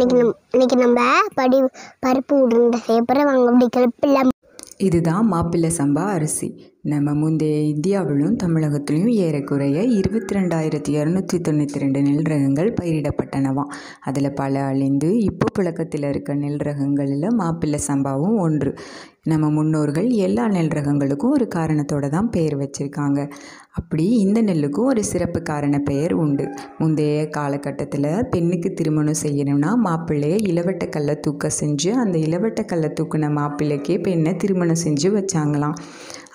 இன்னைக்கு நம்ம பருப்பு உருண்டை செய்ய போகிறோம். வாங்க அப்படி கிளப்பிடலாம். இதுதான் மாப்பிள்ளை சம்பா அரிசி. நம்ம முந்தைய இந்தியாவிலும் தமிழகத்திலும் ஏறக்குறைய 22,292 நெல் ரகங்கள் பயிரிடப்பட்டனவாம். அதில் பல அழிந்து இப்போ புழக்கத்தில் இருக்க நெல் ரகங்களில் மாப்பிள்ளை சம்பாவும் ஒன்று. நம்ம முன்னோர்கள் எல்லா நெல் ரகங்களுக்கும் ஒரு காரணத்தோடு தான் பெயர் வச்சுருக்காங்க. அப்படி இந்த நெல்லுக்கும் ஒரு சிறப்பு காரண பெயர் உண்டு. முந்தைய காலகட்டத்தில் பெண்ணுக்கு திருமணம் செய்யணும்னா மாப்பிள்ளையை இளவட்டக்கல்லை தூக்க செஞ்சு அந்த இளவட்டக்கல்லை தூக்குன மாப்பிள்ளைக்கே பெண்ணை திருமணம் செஞ்சு வச்சாங்களாம்.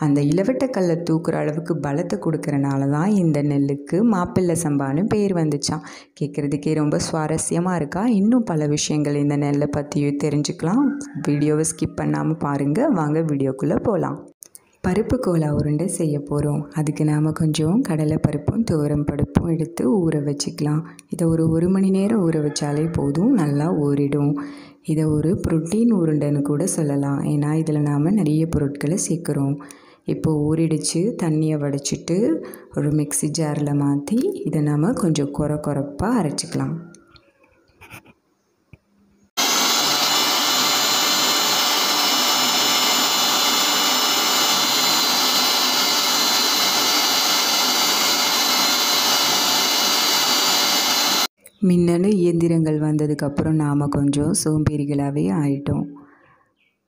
அந்த இளவட்டக்கல்லை தூக்குற அளவுக்கு பலத்தை கொடுக்கறனால தான் இந்த நெல்லுக்கு மாப்பிள்ளை சம்பான்னு பெயர் வந்துச்சான். கேட்குறதுக்கே ரொம்ப சுவாரஸ்யமாக இருக்கா? இன்னும் பல விஷயங்கள் இந்த நெல்லை பற்றியும் தெரிஞ்சுக்கலாம். வீடியோவை ஸ்கிப் பண்ணாமல் பாருங்கள். வாங்க வீடியோக்குள்ளே போகலாம். பருப்பு கோலா உருண்டை செய்ய போகிறோம். அதுக்கு நாம் கொஞ்சம் கடலை பருப்பும் துவரம் பருப்பும் எடுத்து ஊற வச்சுக்கலாம். இதை ஒரு மணி நேரம் ஊற வச்சாலே போதும், நல்லா ஊறிடும். இதை ஒரு புரோட்டீன் உருண்டைன்னு கூட சொல்லலாம். ஏன்னா இதில் நாம் நிறைய பொருட்களை சேர்க்குறோம். இப்போது ஊறிடுச்சு. தண்ணியை வடிச்சிட்டு ஒரு மிக்ஸி ஜாரில் மாற்றி இதை நாம் கொஞ்சம் கொரப்பாக அரைச்சிக்கலாம். மின்னணு இயந்திரங்கள் வந்ததுக்கப்புறம் நாம் கொஞ்சம் சோம்பேறிகளாகவே ஆயிட்டோம்.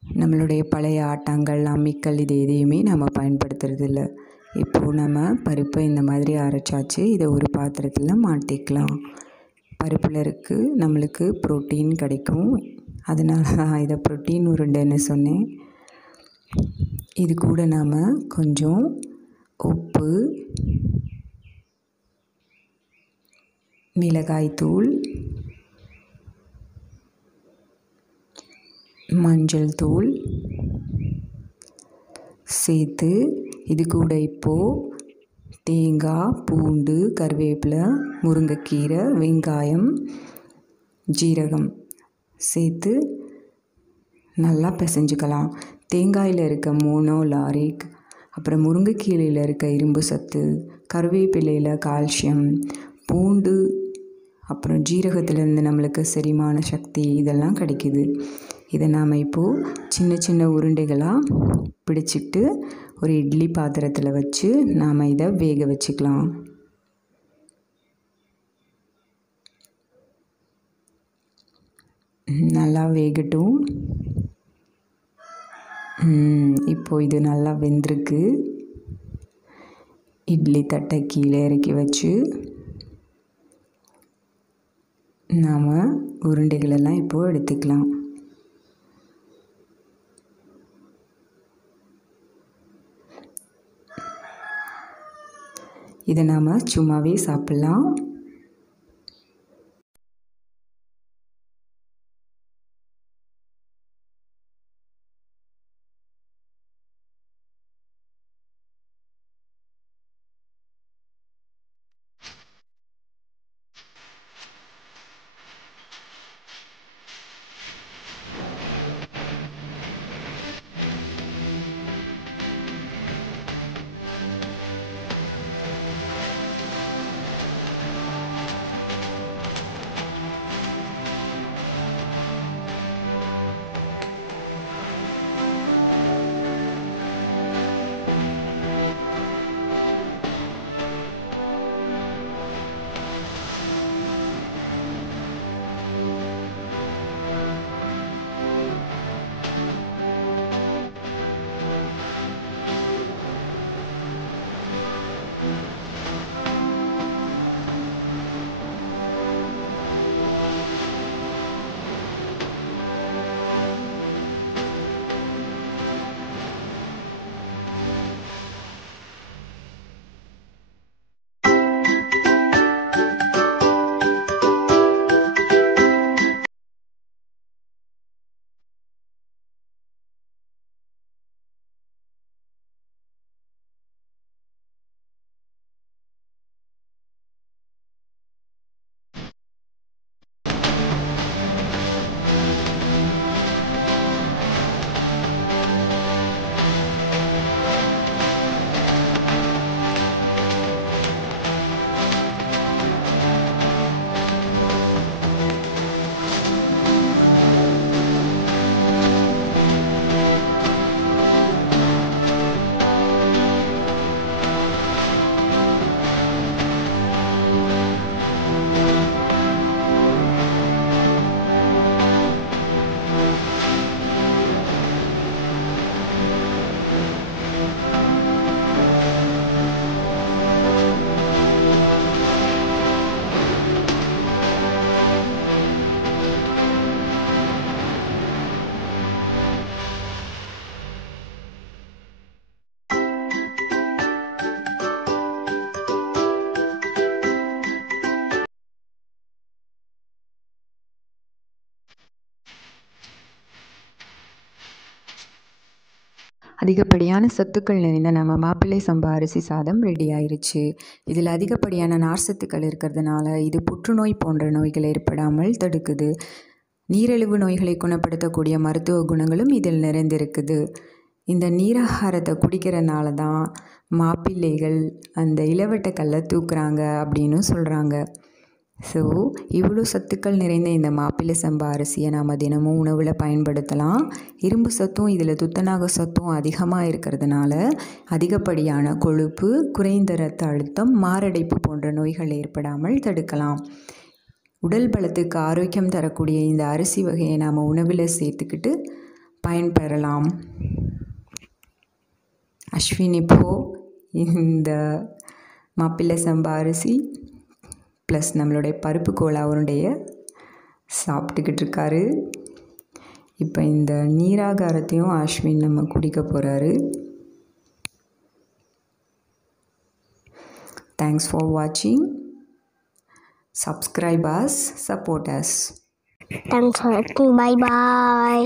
நம்மளுடைய பழைய ஆட்டாங்கள், அம்மிக்கல் இது எதையுமே நம்ம பயன்படுத்துறதில்ல. இப்போது நம்ம பருப்பை இந்த மாதிரி அரைச்சாச்சு. இதை ஒரு பாத்திரத்தில் மாட்டிக்கலாம். பருப்பில் நம்மளுக்கு புரோட்டீன் கிடைக்கும். அதனால தான் இதை புரோட்டீன் உருண்டைன்னு சொன்னேன். இது கூட நாம் கொஞ்சம் உப்பு, மிளகாய்த்தூள், மஞ்சள் தூள் சேர்த்து இது கூட இப்போது தேங்காய், பூண்டு, கருவேப்பிலை, முருங்கைக்கீரை, வெங்காயம், ஜீரகம் சேர்த்து நல்லா பிசைஞ்சுக்கலாம். தேங்காயில் இருக்க மோனோலாரிக், அப்புறம் முருங்கைக்கீரையில் இருக்க இரும்பு சத்து, கருவேப்பிலையில் கால்சியம், பூண்டு அப்புறம் ஜீரகத்திலேருந்து நம்மளுக்கு செரிமான சக்தி இதெல்லாம் கிடைக்கிது. இதை நாம் இப்போது சின்ன சின்ன உருண்டைகளாக பிடிச்சிட்டு ஒரு இட்லி பாத்திரத்தில் வச்சு நாம் இதை வேக வச்சுக்கலாம். நல்லா வேகட்டும். இப்போது இது நல்லா வெந்திருக்கு. இட்லி தட்டை கீழே இறக்கி வச்சு நாம் உருண்டைகளெல்லாம் இப்போது எடுத்துக்கலாம். இதை நாம் சும்மாவே சாப்பிட்லாம். அதிகப்படியான சத்துக்கள் நிறைந்த நம்ம மாப்பிள்ளை சம்பா அரிசி சாதம் ரெடி ஆயிருச்சு. இதில் அதிகப்படியான நார்ச்சத்துக்கள் இருக்கிறதுனால இது புற்றுநோய் போன்ற நோய்கள் ஏற்படாமல் தடுக்குது. நீரிழிவு நோய்களை குணப்படுத்தக்கூடிய மருத்துவ குணங்களும் இதில் நிறைந்திருக்குது. இந்த நீராகாரத்தை குடிக்கிறனால தான் மாப்பிள்ளைகள் அந்த இளவட்ட கல்லை தூக்குறாங்க அப்படின்னு சொல்கிறாங்க. ஸோ இவ்வளோ சத்துக்கள் நிறைந்த இந்த மாப்பிள்ளை சம்பா அரிசியை நாம் தினமும் உணவில் பயன்படுத்தலாம். இரும்பு சத்தும் இதில் துத்தநாக சத்தும் அதிகமாக இருக்கிறதுனால அதிகப்படியான கொழுப்பு, குறைந்த இரத்த அழுத்தம், மாரடைப்பு போன்ற நோய்கள் ஏற்படாமல் தடுக்கலாம். உடல் பலத்துக்கு ஆரோக்கியம் தரக்கூடிய இந்த அரிசி வகையை நாம் உணவில் சேர்த்துக்கிட்டு பயன்பெறலாம். அஸ்வின் இப்போது இந்த மாப்பிள்ளை சம்பா அரிசி ப்ளஸ் நம்மளுடைய பருப்பு கோலா உருண்டைய சாப்பிட்டுக்கிட்டு இருக்காரு. இப்போ இந்த நீராகாரத்தையும் அஸ்வின் நம்ம குடிக்க போகிறாரு. தேங்க்ஸ் ஃபார் வாட்சிங். Subscribe us, support us. Thanks for watching. Bye bye.